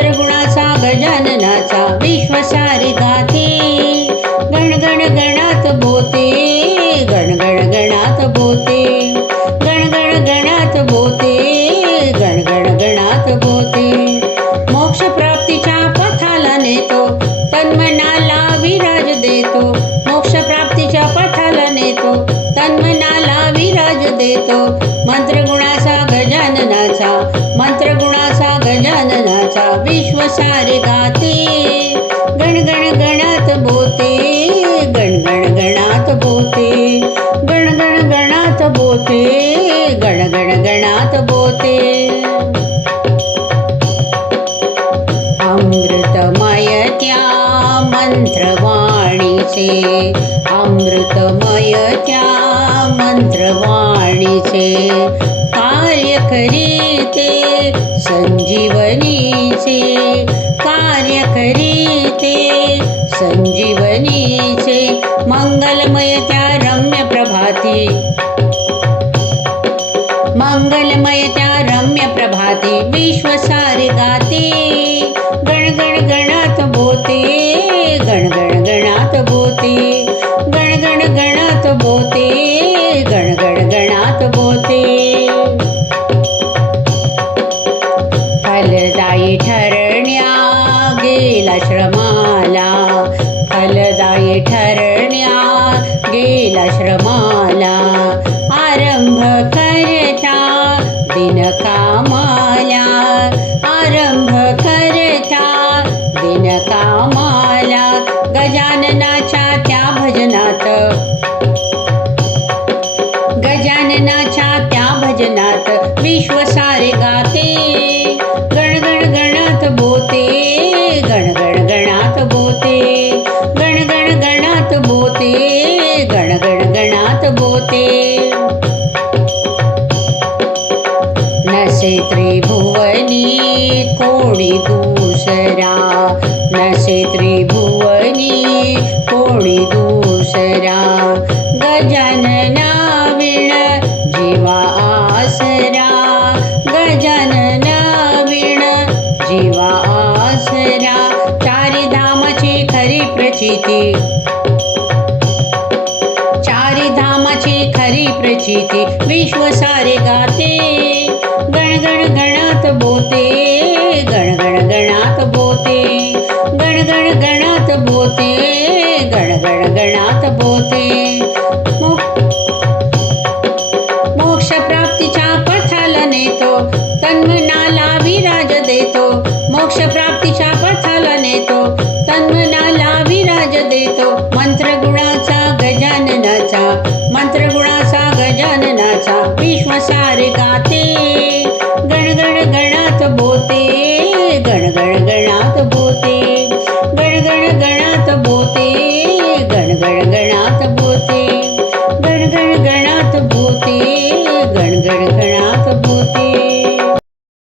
त्रिगुणाचा गजाननाचा विश्वसारी गाते गणगण गणात बोते गणगण गणात बोते. गणगण गणात बोते गणगण गणात बोते. मोक्ष प्राप्तीच्या पथाला नेतो तन्मनाला विराज देतो. मोक्ष प्राप्तीच्या पथाला नेतो तन्मनाला विराज देतो. मंत्रगुणाचा गजाननाचा मंत्रगुण विश्वसारे गाते गणगण गणात बोते गणगण गणात बोते. गणगण गणात बोते गणगण गणात बोते. मंत्रवाणीचे अमृतमय त्या मंत्रवाणीचे. कार्य करीते संजीवनीचे. कार्य करीते संजीवनीचे. मंगलमय त्या रम्य प्रभाती. मंगलमय त्या रम्य प्रभाती. विश्वसारे गाते ठरण्या गेला श्रमाला. फलदायी ठरण्या गेला श्रमाला. आरंभ करता दिनका नसे त्रिभुवनी कोणी दुसरा? नसे त्रिभुवनी कोणी दुसरा? गजानना विण जीवा आसरा। गजानना विण जीवा आसरा। चारी धामाची खरी प्रचिती खरी प्रचिती विश्वसारे गाते. गणगण गणात बोते गणगण गणात बोते. गणगण गणात बोते गणगण गणात बोते. मो- मोक्ष प्राप्तीच्या पथाला नेतो तन्मनाला विराज देतो. मोक्ष प्राप्तीच्या पथाला नेतो तन्मनाला विराज देतो. मंत्रगुणाचा गजाननाचा मंत्रगुणा গাতে